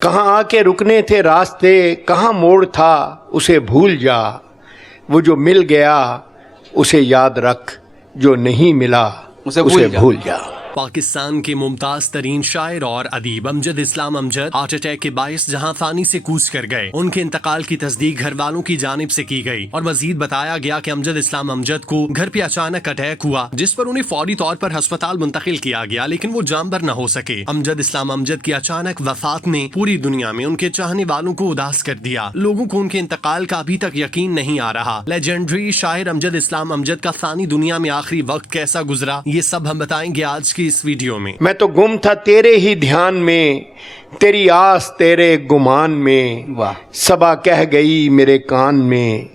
कहाँ आके रुकने थे रास्ते, कहाँ मोड़ था उसे भूल जा। वो जो मिल गया उसे याद रख, जो नहीं मिला उसे भूल जा। पाकिस्तान के मुमताज तरीन शायर और अदीब अमजद इस्लाम अमजद हार्ट अटैक के बायस जहां फानी से कूच कर गए। उनके इंतकाल की तस्दीक घर वालों की जानिब से की गई और मजीद बताया गया कि अमजद इस्लाम अमजद को घर पे अचानक अटैक हुआ, जिस पर उन्हें फौरी तौर पर अस्पताल मुंतकिल किया गया, लेकिन वो जानबर न हो सके। अमजद इस्लाम अमजद की अचानक वफात ने पूरी दुनिया में उनके चाहने वालों को उदास कर दिया। लोगों को उनके इंतकाल का अभी तक यकीन नहीं आ रहा। लेजेंडरी शायर अमजद इस्लाम अमजद का फानी दुनिया में आखिरी वक्त कैसा गुजरा, ये सब हम बताएंगे आज की इस वीडियो में। मैं तो गुम था तेरे ही ध्यान में, तेरी आस तेरे गुमान में। वाह। सबा कह गई मेरे कान में,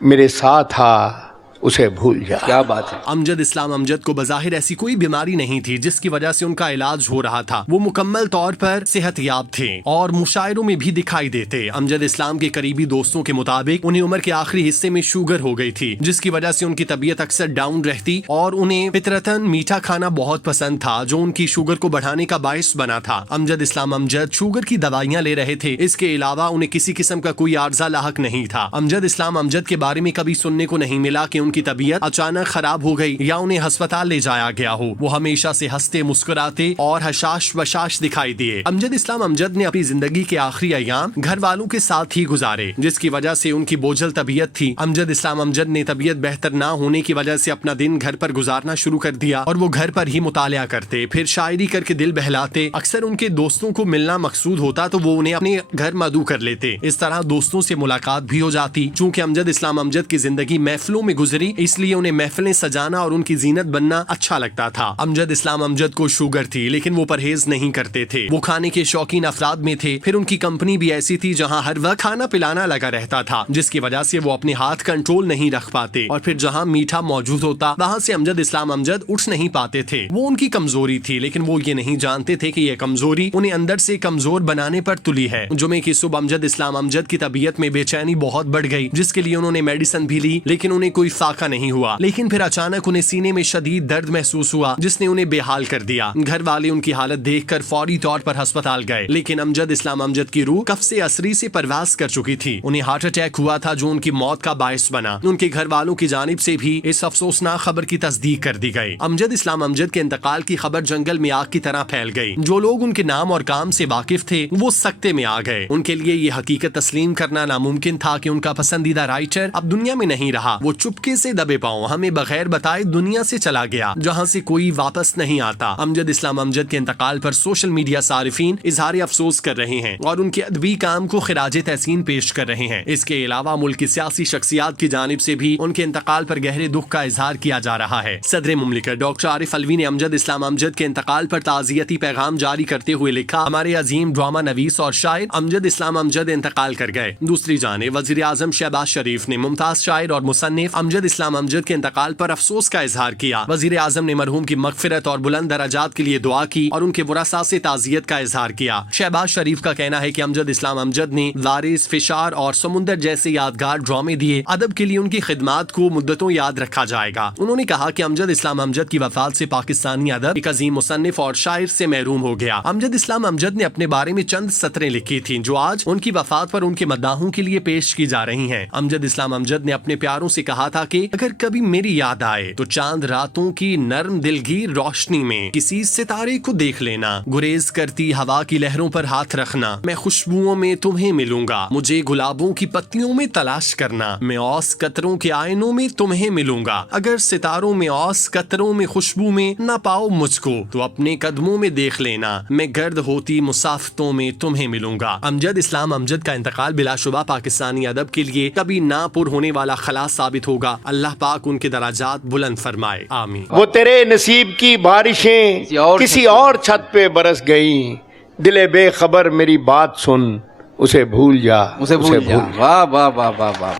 मेरे साथ आ उसे भूल जा। क्या बात है। अमजद इस्लाम अमजद को बज़ाहिर ऐसी कोई बीमारी नहीं थी जिसकी वजह से उनका इलाज हो रहा था। वो मुकम्मल तौर पर सेहतयाब थे और मुशायरों में भी दिखाई देते। अमजद इस्लाम के करीबी दोस्तों के मुताबिक उन्हें उम्र के आखिरी हिस्से में शुगर हो गई थी, जिसकी वजह से उनकी तबीयत अक्सर डाउन रहती और उन्हें फितरतन मीठा खाना बहुत पसंद था, जो उनकी शुगर को बढ़ाने का बायस बना था। अमजद इस्लाम अमजद शुगर की दवाइयाँ ले रहे थे, इसके अलावा उन्हें किसी किस्म का कोई आर्जा लाहक नहीं था। अमजद इस्लाम अमजद के बारे में कभी सुनने को नहीं मिला कि उनकी तबीयत अचानक खराब हो गई या उन्हें अस्पताल ले जाया गया हो। वो हमेशा से हंसते मुस्कुराते और हशाश बशाश दिखाई दिए। अमजद इस्लाम अमजद ने अपनी जिंदगी के आखिरी अयाम घर वालों के साथ ही गुजारे, जिसकी वजह से उनकी बोझल तबीयत थी। अमजद इस्लाम अमजद ने तबीयत बेहतर ना होने की वजह से अपना दिन घर पर गुजारना शुरू कर दिया और वो घर पर ही मुतालिया करते, फिर शायरी करके दिल बहलाते। अक्सर उनके दोस्तों को मिलना मकसूद होता तो वो उन्हें अपने घर मदऊ कर लेते। इस तरह दोस्तों से मुलाकात भी हो जाती। चूँकि अमजद इस्लाम अमजद की जिंदगी महफिलों में गुजरी, इसलिए उन्हें महफिलें सजाना और उनकी जीनत बनना अच्छा लगता था। अमजद इस्लाम अमजद को शुगर थी, लेकिन वो परहेज नहीं करते थे। वो खाने के शौकीन अफराद में थे। फिर उनकी कंपनी भी ऐसी थी जहां हर वक्त खाना पिलाना लगा रहता था, जिसकी वजह से वो अपने हाथ कंट्रोल नहीं रख पाते और फिर जहां मीठा मौजूद होता वहां से अमजद इस्लाम अमजद उठ नहीं पाते थे। वो उनकी कमजोरी थी, लेकिन वो ये नहीं जानते थे कि ये कमजोरी उन्हें अंदर से कमजोर बनाने पर तुली है। जुमे की सुबह अमजद इस्लाम अमजद की तबीयत में बेचैनी बहुत बढ़ गई, जिसके लिए उन्होंने मेडिसिन भी ली, लेकिन उन्हें कोई फाका नहीं हुआ। लेकिन फिर अचानक उन्हें सीने में शदीद दर्द महसूस हुआ, जिसने उन्हें बेहाल कर दिया। घर वाले उनकी हालत देखकर फौरी तौर पर अस्पताल गए, लेकिन अमजद इस्लाम अमजद की रूह कफ से असरी से परवास कर चुकी थी। उन्हें हार्ट अटैक हुआ था, जो उनकी मौत का बायस बना। उनके घर वालों की जानिब से भी इस अफसोसनाक खबर की तस्दीक कर दी गई। अमजद इस्लाम अमजद के इंतकाल की खबर जंगल में आग की तरह फैल गई। जो लोग उनके नाम और काम से वाकिफ थे वो सकते में आ गए। उनके लिए ये हकीकत तस्लीम करना नामुमकिन था कि उनका पसंदीदा राइटर अब दुनिया में नहीं रहा। वो चुपके से दबे पांव हमें बगैर बताए दुनिया से चला गया, जहां से कोई वापस नहीं आता। अमजद इस्लाम अमजद के इंतकाल पर सोशल मीडिया सारिफीन इजहार अफसोस कर रहे हैं और उनके अदबी काम को खिराज तहसीन पेश कर रहे हैं। इसके अलावा मुल्क की सियासी शख्सियात की जानिब से भी उनके इंतकाल पर गहरे दुख का इजहार किया जा रहा है। सदर मुमलिकत डॉक्टर आरिफ अलवी ने अमजद इस्लाम अमजद के इंतकाल पर ताज़ियती पैगाम जारी करते हुए लिखा, हमारे अजीम ड्रामा नवीस और शायर अमजद इस्लाम अमजद इंतकाल कर गए। दूसरी जानिब वज़ीर आज़म शहबाज शरीफ ने मुमताज शायर और मुसन्निफ अमजद इस्लाम अमजद के इंतकाल पर अफसोस का इजहार किया। वज़ीर आज़म ने मरहूम की मग़फ़िरत और बुलंद दराजात के लिए दुआ की और उनके वरसा से ताज़ियत का इजहार किया। शहबाज शरीफ का कहना है कि अमजद इस्लाम अमजद ने वारिस, फिशार और समुंदर जैसे यादगार ड्रामे दिए। अदब के लिए उनकी खिदमात को मुद्दतों याद रखा जाएगा। उन्होंने कहा कि अमजद इस्लाम अमजद की वफात से पाकिस्तानी अदब एक अजीम मुसन्निफ और शायर से महरूम हो गया। अमजद इस्लाम अमजद ने अपने बारे में चंद सतरें लिखी थी, जो आज उनकी वफात पर उनके मद्दाहों के लिए पेश की जा रही हैं। अमजद इस्लाम अमजद ने अपने प्यारों से कहा था कि अगर कभी मेरी याद आए तो चांद रातों की नर्म दिलगीर रोशनी में किसी सितारे को देख लेना, गुरेज करती हवा की लहरों पर हाथ रखना, मैं खुशबुओं में तुम्हें मिलूंगा, मुझे गुलाबों की पत्तियों में तलाश करना, मैं औस कतरों के आयनों में तुम्हें मिलूंगा, अगर सितारों में औस कतरों में खुशबू में न पाओ मुझको तो अपने कदमों में देख लेना, मैं गर्द होती मुसाफतों में तुम्हें मिलूंगा। अमजद इस्लाम अमजद का इंतकाल बिलाशुबा पाकिस्तानी अदब के लिए कभी ना पुर होने वाला खलास साबित होगा। अल्लाह पाक उनके दराजात बुलंद फरमाए, आमीन। वो तेरे नसीब की बारिशें किसी और छत पे बरस गईं, दिले बेखबर मेरी बात सुन उसे भूल जा, उसे भूल जा। वाह वाह वाह वाह वाह।